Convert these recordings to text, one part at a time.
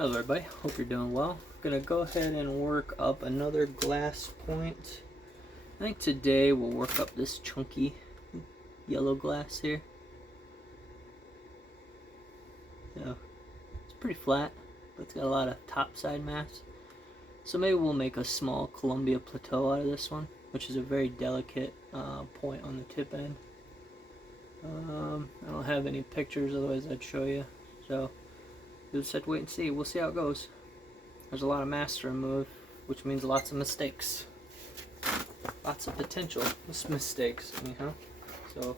Hello everybody, hope you're doing well. Gonna go ahead and work up another glass point. I think today we'll work up this chunky yellow glass here. So it's pretty flat, but it's got a lot of topside mass. So maybe we'll make a small Columbia plateau out of this one, which is a very delicate point on the tip end. I don't have any pictures, otherwise I'd show you. So you'll just have to wait and see. We'll see how it goes. There's a lot of mass to remove, which means lots of mistakes. Lots of potential mistakes, anyhow. So,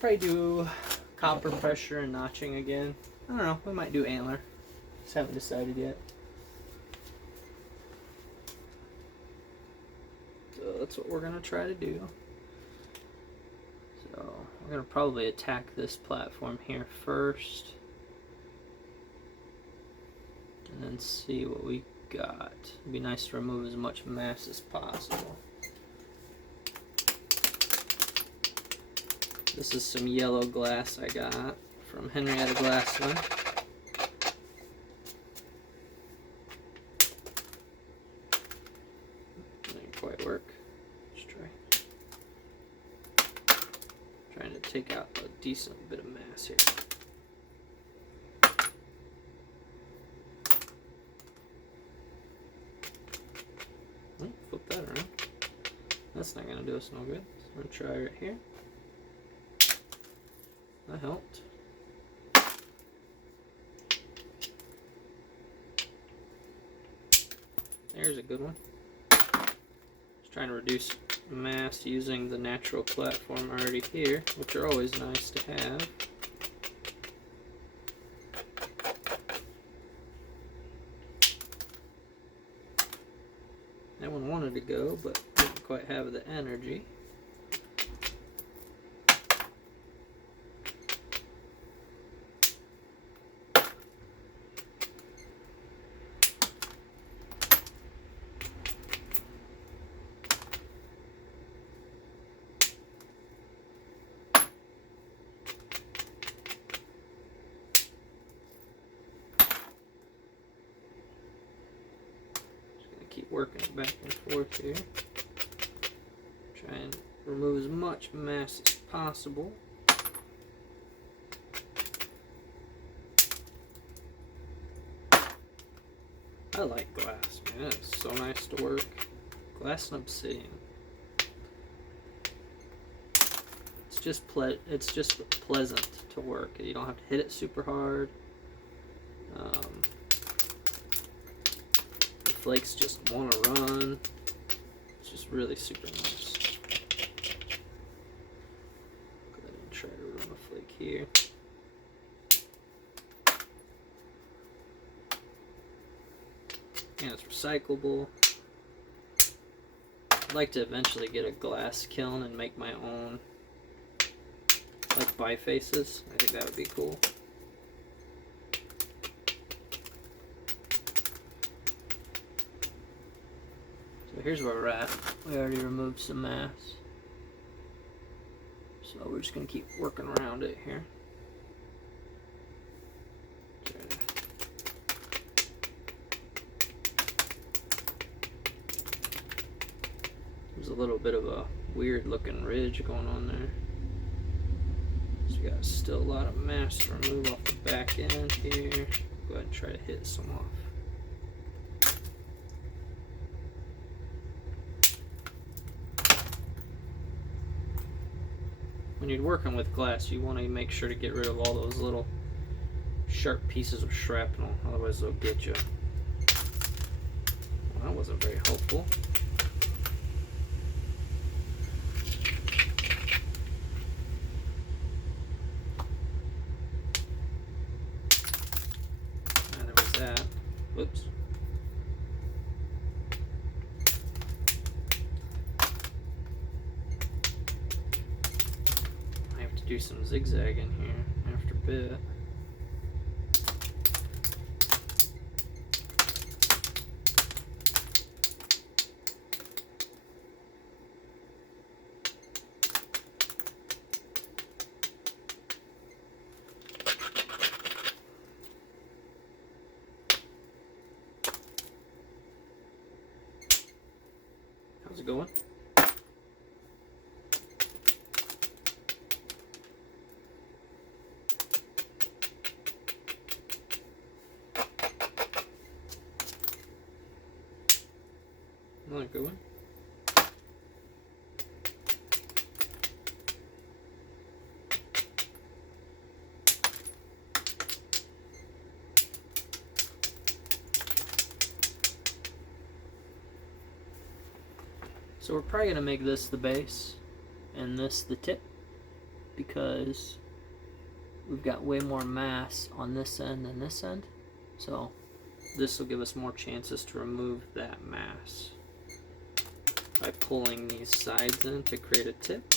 probably do copper pressure and notching again. I don't know, we might do antler. Just haven't decided yet. So that's what we're gonna try to do. So, we're gonna probably attack this platform here first. And then see what we got. It'd be nice to remove as much mass as possible. This is some yellow glass I got from Henrietta Glassman. Didn't quite work. Let's try. Trying to take out a decent bit of mass here. Flip that around. That's not gonna do us no good. So I'm gonna try right here. That helped. There's a good one. Just trying to reduce mass using the natural platform already here, which are always nice to have. That one wanted to go, but didn't quite have the energy. Keep working it back and forth here. Try and remove as much mass as possible. I like glass, man. It's so nice to work. Glass and obsidian. It's just pleasant to work. You don't have to hit it super hard. Flakes just want to run. It's just really super nice. Go ahead and try to run a flake here. And it's recyclable. I'd like to eventually get a glass kiln and make my own, like, bifaces. I think that would be cool. Here's where we're at. We already removed some mass. So we're just going to keep working around it here. There's a little bit of a weird looking ridge going on there. So we got still a lot of mass to remove off the back end here. Go ahead and try to hit some off. When you're working with glass, you want to make sure to get rid of all those little sharp pieces of shrapnel, otherwise they'll get you. Well, that wasn't very helpful. There was that. Whoops. Do some zigzagging here after a bit. going. Another good one. So we're probably going to make this the base and this the tip, because we've got way more mass on this end than this end. So this will give us more chances to remove that mass by pulling these sides in to create a tip.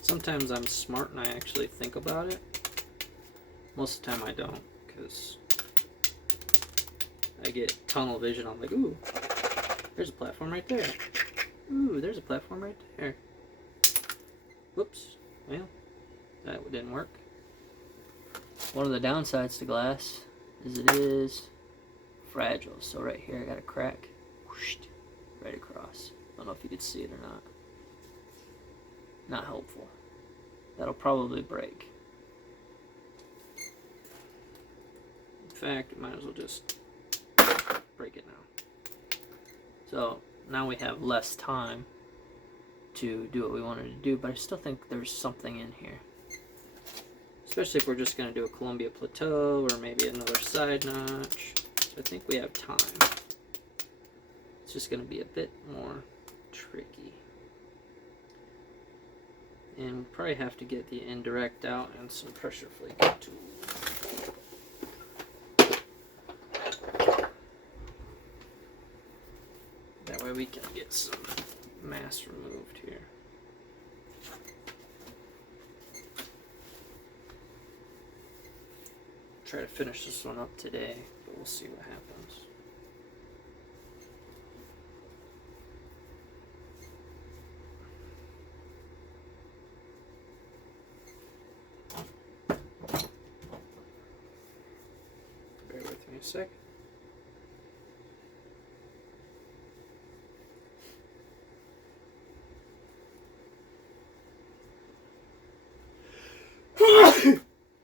Sometimes I'm smart and I actually think about it. Most of the time I don't, because I get tunnel vision. I'm like, ooh, there's a platform right there. Ooh, there's a platform right there. Whoops. Well, that didn't work. One of the downsides to glass is it is fragile. So right here I got a crack whoosh, right across. I don't know if you could see it or not. Not helpful. That'll probably break. In fact, we might as well just break it now. So now we have less time to do what we wanted to do, but I still think there's something in here. Especially if we're just going to do a Columbia plateau or maybe another side notch. So I think we have time. It's just going to be a bit more tricky. And we'll probably have to get the indirect out and some pressure flaking tools. That way we can get some mass removed here. Try to finish this one up today, but we'll see what happens. Bear with me a sec.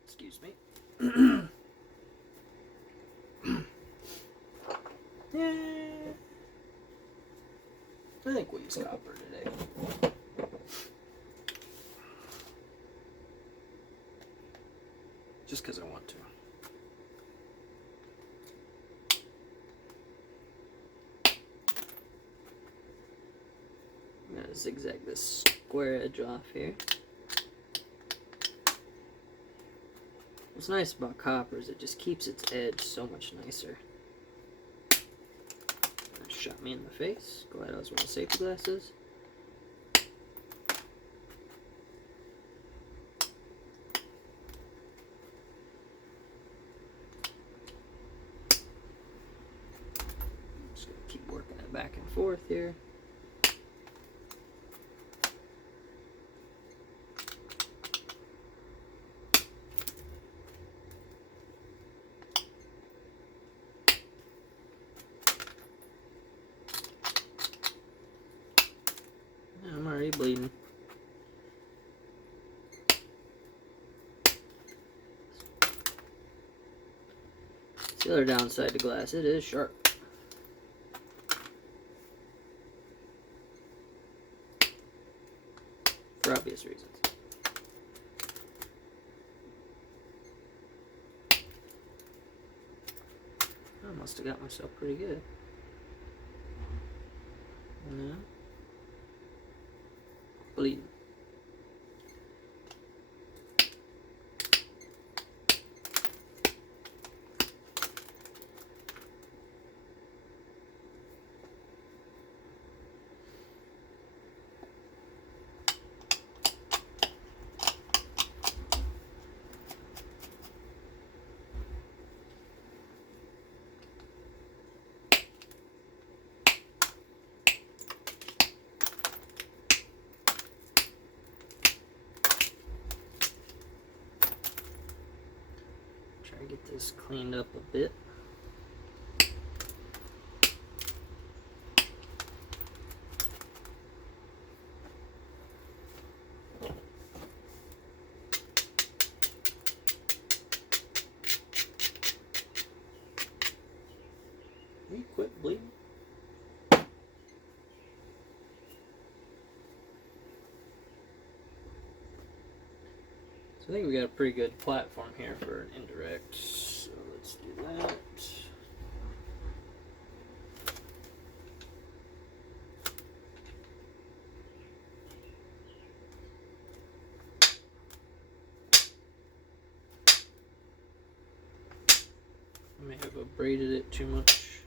Excuse me. Yeah. I think we'll use copper today. Just because I want to. I'm going to zigzag this square edge off here. What's nice about copper is it just keeps its edge so much nicer. That shot me in the face. Glad I was wearing safety glasses. Just gonna keep working it back and forth here. I'm already bleeding. It's the other downside to glass. It is sharp. For obvious reasons. I must have got myself pretty good. No. Bleeding. Try to get this cleaned up a bit. So I think we got a pretty good platform here for an indirect. So let's do that. I may have abraded it too much.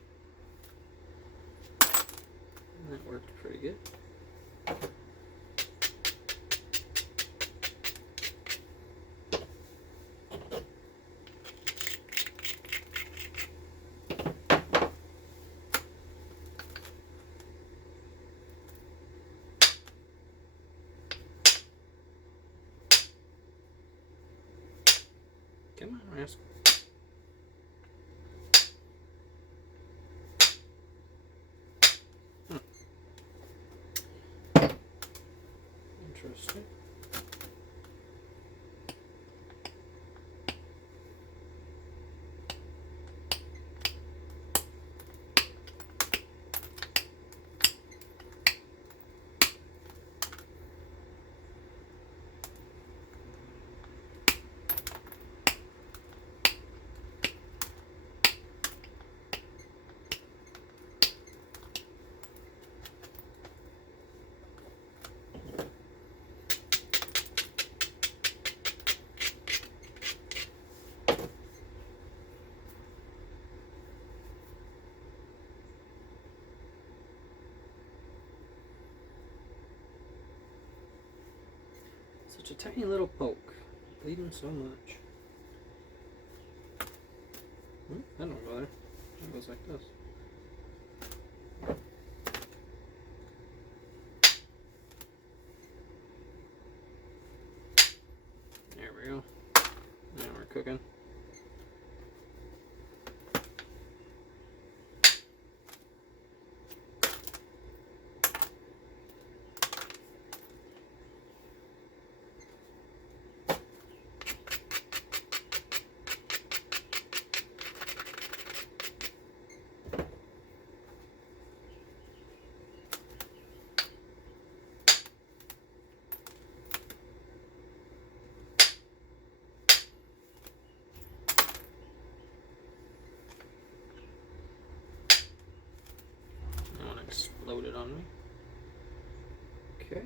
And that worked pretty good. Come on, rascal. Interesting. Such a tiny little poke, bleeding so much. That don't go there. It goes like this. There we go. Now we're cooking. Exploded on me. Okay,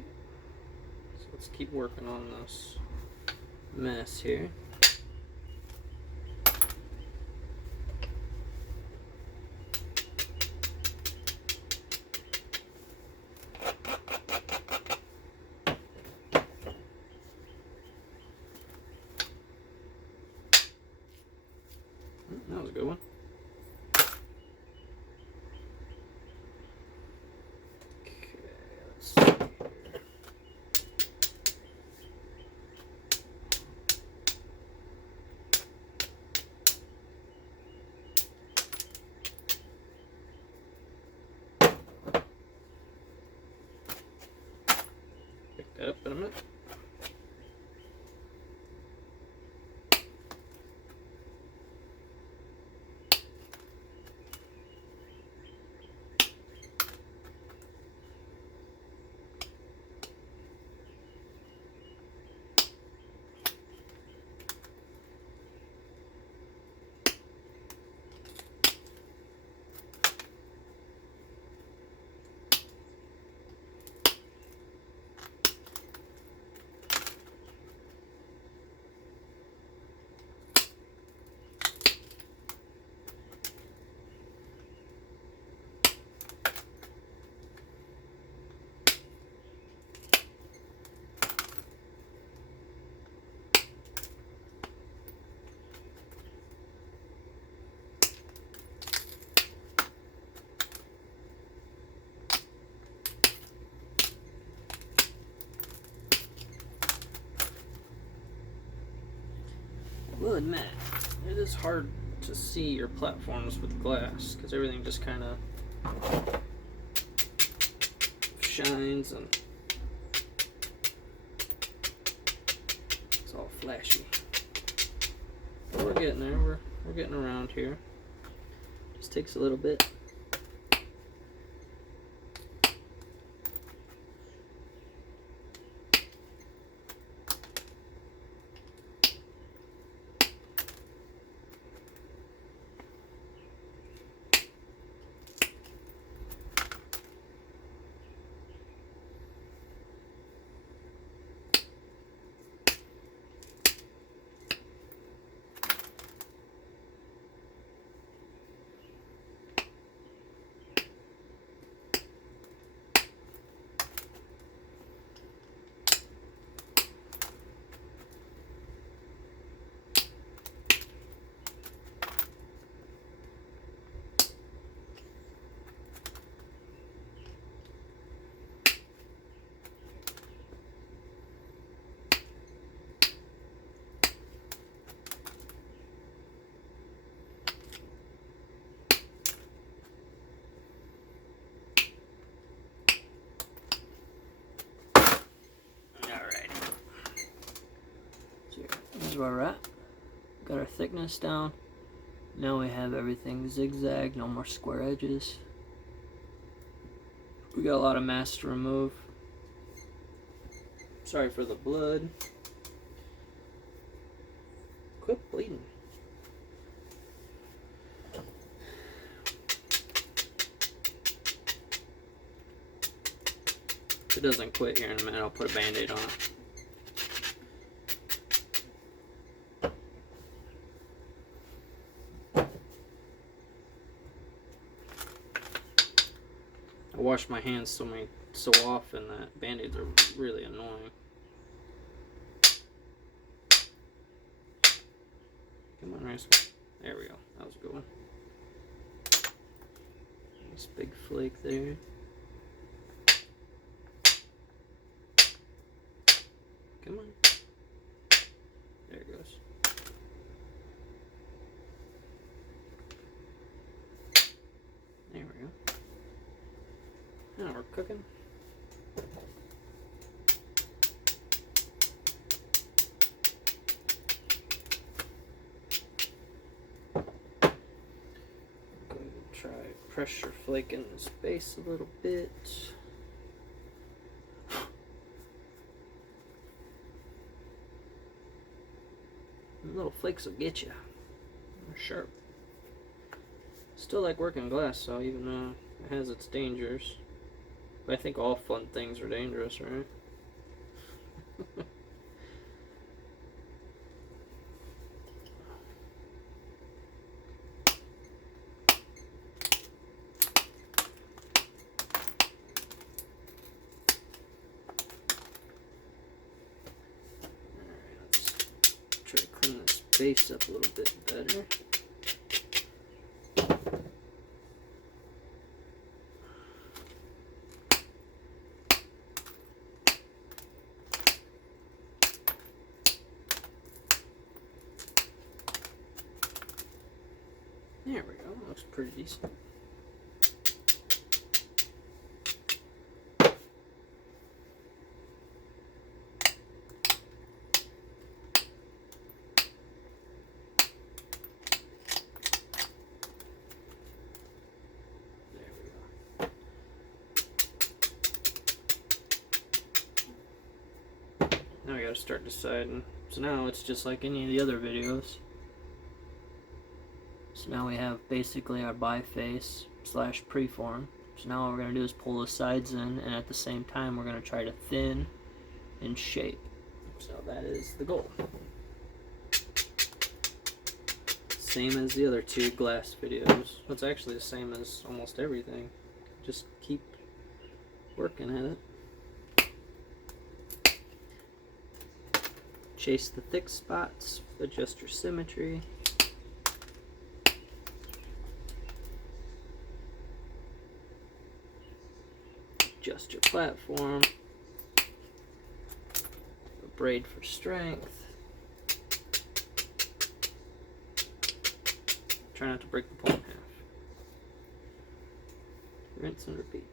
so let's keep working on this mess here. That was a good one. Pick that up in a minute. Will admit, it is hard to see your platforms with glass because everything just kind of shines and it's all flashy. But we're getting there. We're getting around here. Just takes a little bit. here's where we're at. Got our thickness down. Now we have everything zigzag, no more square edges. We got a lot of mass to remove. Sorry for the blood. Quit bleeding. If it doesn't quit here in a minute, I'll put a band-aid on it. I wash my hands so often that band-aids are really annoying. Come on, Rascal. There we go. That was a good one. Nice big flake there. Come on. There it goes. There we go. Now we're cooking. Try pressure flaking this base a little bit. Little flakes will get you. They're sharp. Still like working glass, so even though it has its dangers. But I think all fun things are dangerous, right? Clean this base up a little bit better. There we go, looks pretty decent. Now I gotta start deciding. So now it's just like any of the other videos. So now we have basically our biface / preform. So now what we're gonna do is pull the sides in, and at the same time we're gonna try to thin and shape. So that is the goal. Same as the other two glass videos. It's actually the same as almost everything. Just keep working at it. Chase the thick spots, adjust your symmetry. Adjust your platform. A braid for strength. Try not to break the pole in half. Rinse and repeat.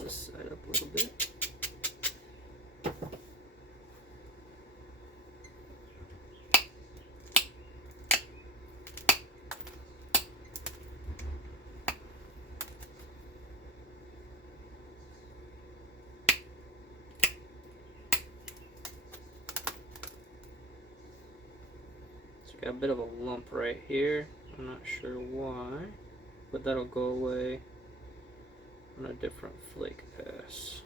This side up a little bit. So we got a bit of a lump right here. I'm not sure why, but that'll go away on a different flake pass.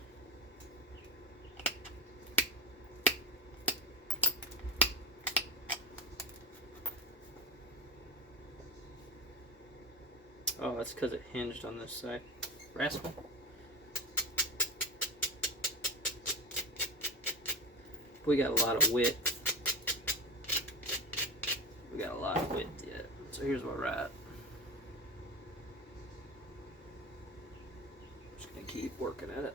Oh, that's because it hinged on this side. Rascal. We got a lot of width. We got a lot of width yet. So here's where we're at. Keep working at it.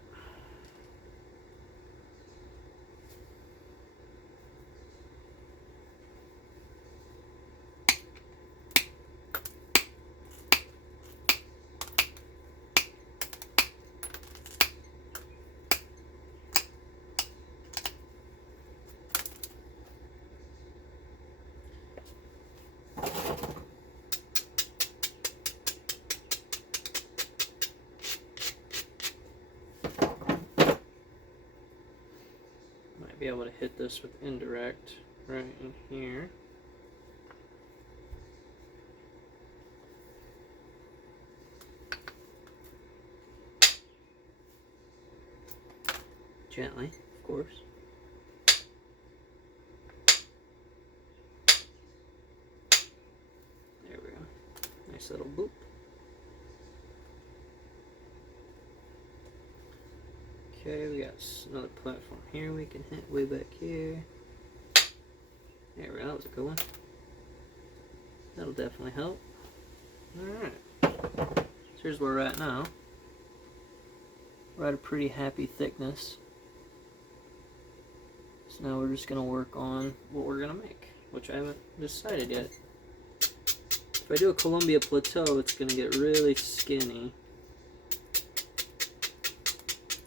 be able to hit this with indirect right in here. Gently, of course. There we go. Nice little boop. Okay, we got another platform here we can hit way back here. There we go, that was a good one. That'll definitely help. Alright. So here's where we're at now. We're at a pretty happy thickness. So now we're just going to work on what we're going to make, which I haven't decided yet. If I do a Columbia plateau, it's going to get really skinny.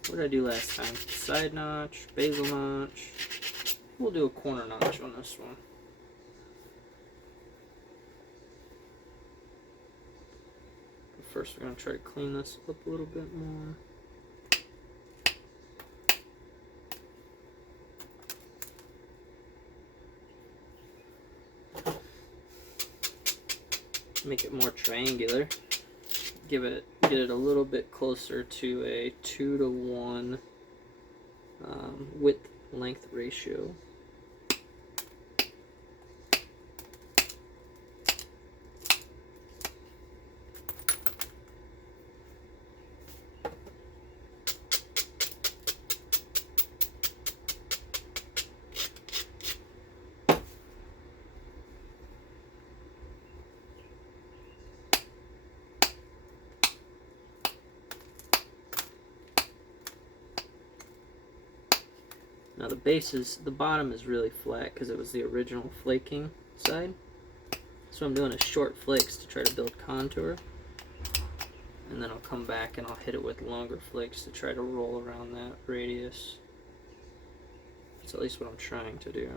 What did I do last time? Side notch, basil notch. We'll do a corner notch on this one. But first we're going to try to clean this up a little bit more. Make it more triangular. Get it a little bit closer to a 2-to-1 width length ratio. Now the bottom is really flat because it was the original flaking side. So I'm doing a short flakes to try to build contour. And then I'll come back and I'll hit it with longer flakes to try to roll around that radius. That's at least what I'm trying to do.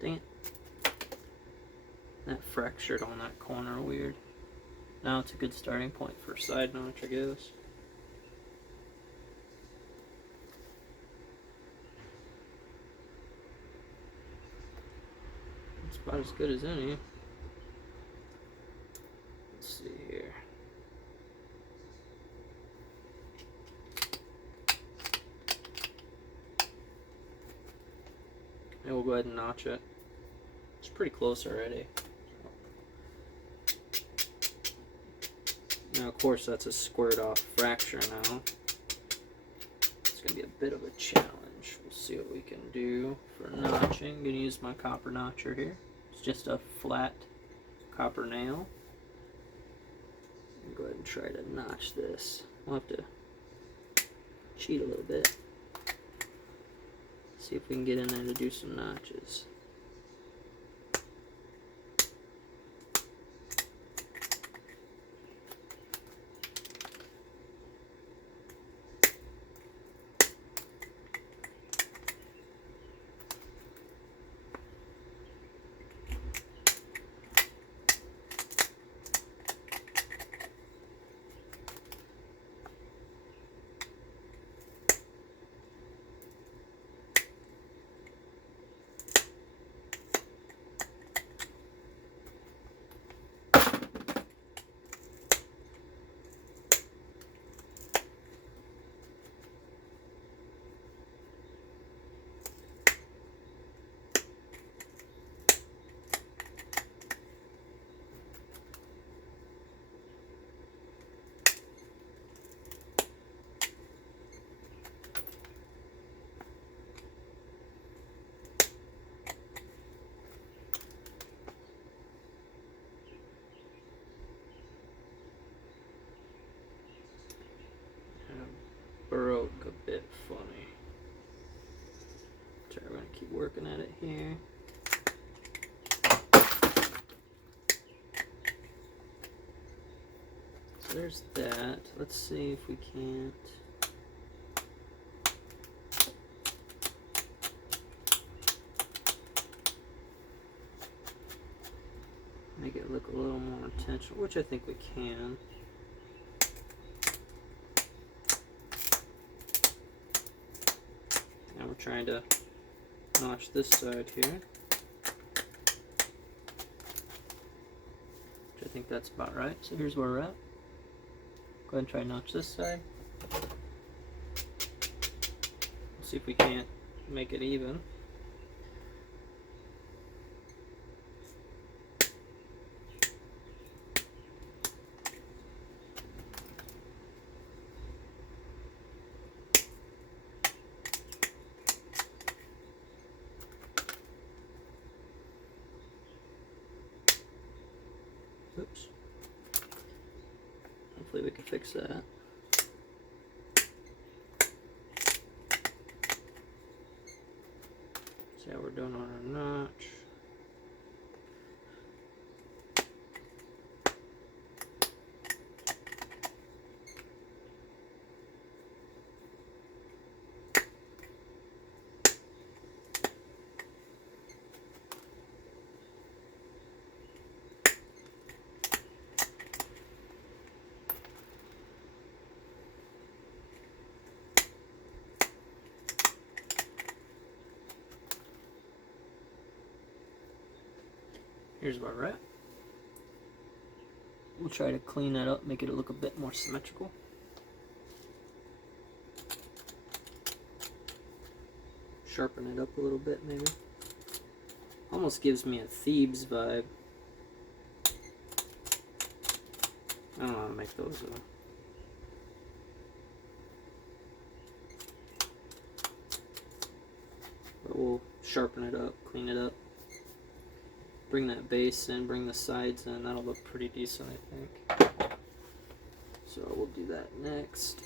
Dang it. That fractured on that corner weird. Now it's a good starting point for a side notch, I guess. It's about as good as any. Let's see here. And we'll go ahead and notch it. It's pretty close already. Now, of course, that's a squared off fracture now. It's going to be a bit of a challenge. We'll see what we can do for notching. I'm going to use my copper notcher here. It's just a flat copper nail. Go ahead and try to notch this. We'll have to cheat a little bit. See if we can get in there to do some notches. Broke a bit funny. So we're going to keep working at it here. So there's that. Let's see if we can't. Make it look a little more intentional, which I think we can. trying to notch this side here. Which I think that's about right. So here's where we're at. Go ahead and try and notch this side. See if we can't make it even. Oops. Hopefully we can fix that. See how we're doing on our notch. Here's where we're at. We'll try to clean that up, make it look a bit more symmetrical. Sharpen it up a little bit, maybe. Almost gives me a Thebes vibe. I don't know how to make those though. But we'll sharpen it up, clean it up. Bring that base in, bring the sides in, that'll look pretty decent, I think. So we'll do that next.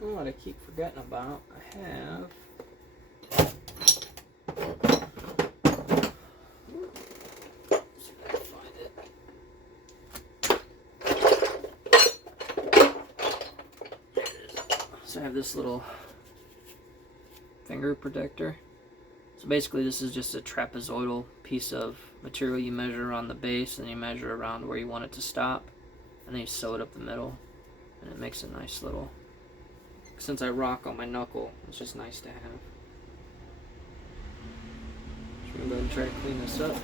Oh, what I keep forgetting about, I have see if I can find it. There it is. So I have this little finger protector. So basically this is just a trapezoidal piece of material you measure on the base and you measure around where you want it to stop, and then you sew it up the middle, and it makes a nice little, since I rock on my knuckle, it's just nice to have. So we're going to go ahead and try to clean this up.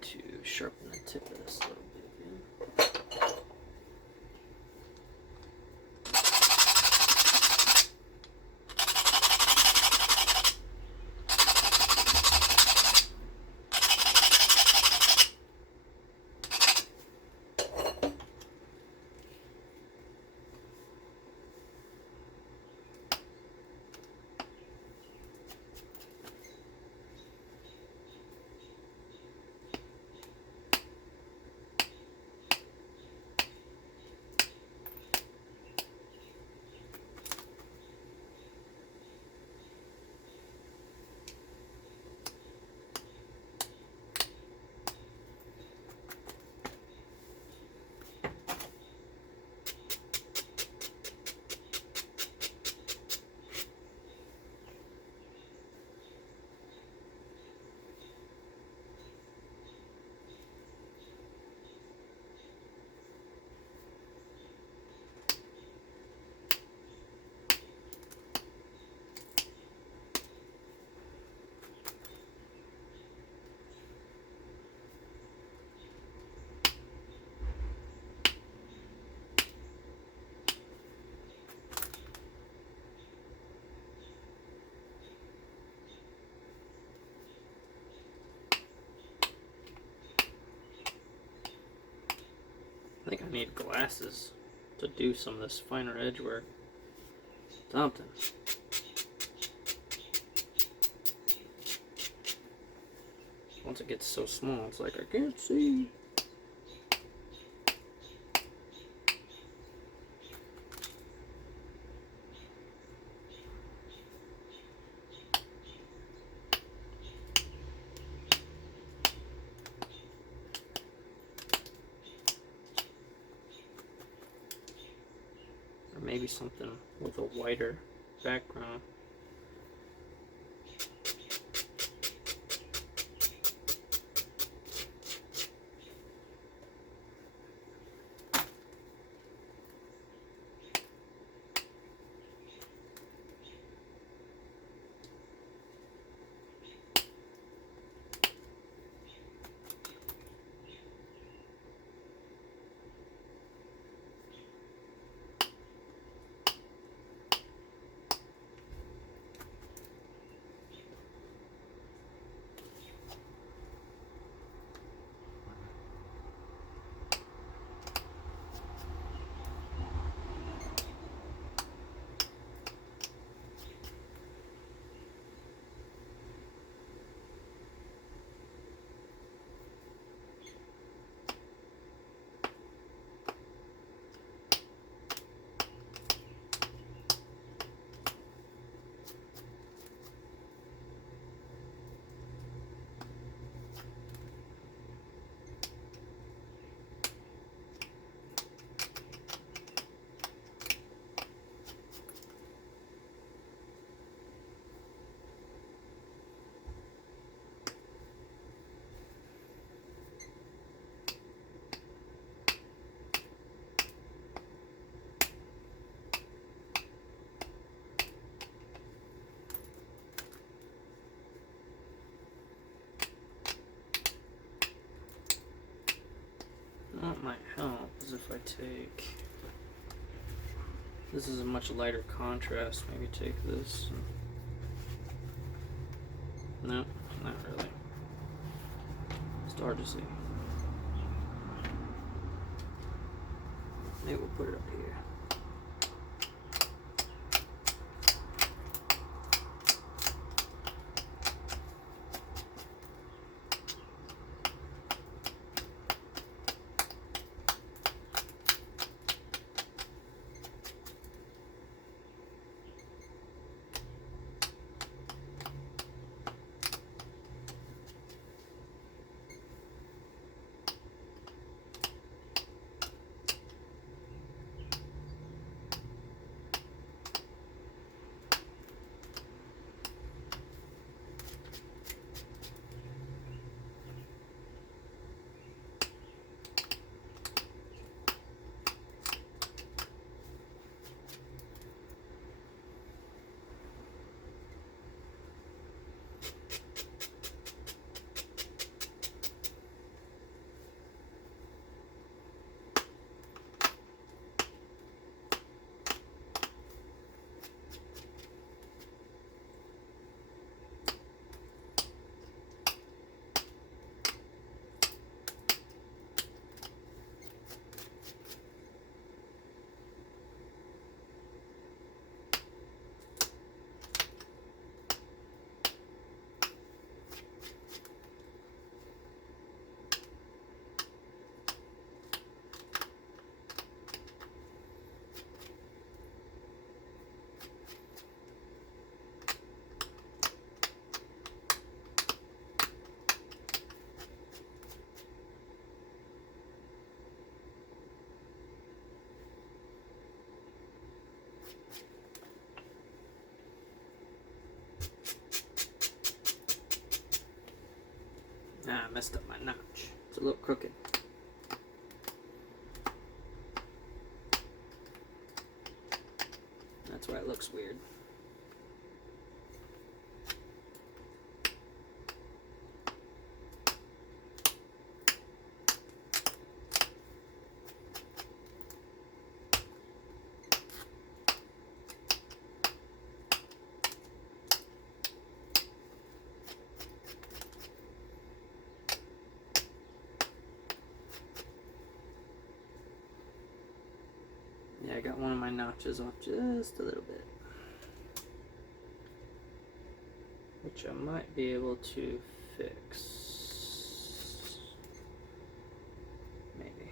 To sharpen the tip of this a little bit again. I need glasses to do some of this finer edge work. Something. Once it gets so small, it's like I can't see. Or maybe something with a whiter background. What might help is if I take, this is a much lighter contrast, maybe take this. No, not really. It's hard to see. Maybe we'll put it up here. Ah, I messed up my notch. It's a little crooked. That's why it looks weird. I got one of my notches off just a little bit, which I might be able to fix. Maybe.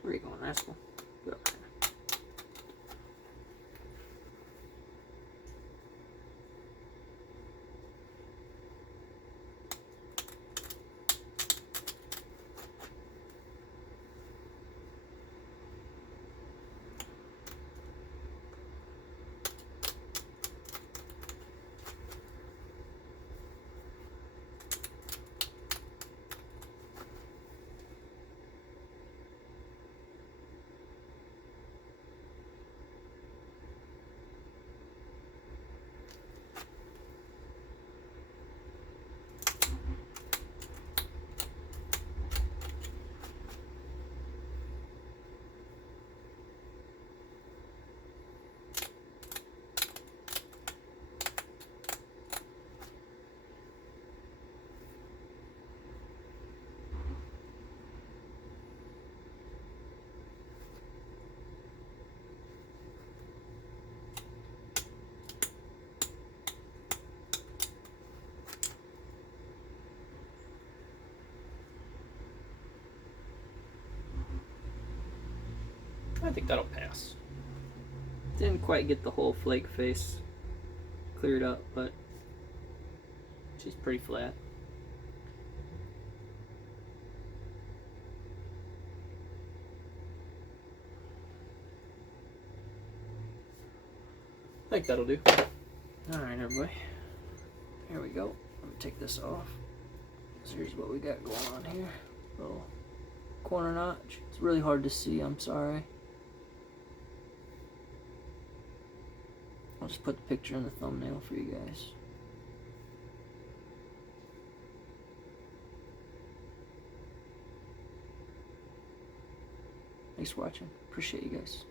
Where are you going, rascal? Get up here. I think that'll pass. Didn't quite get the whole flake face cleared up, but she's pretty flat. I think that'll do. Alright, everybody. Here we go. Let me take this off. So here's what we got going on here. Little corner notch. It's really hard to see, I'm sorry. I'll just put the picture in the thumbnail for you guys. Thanks for watching. Appreciate you guys.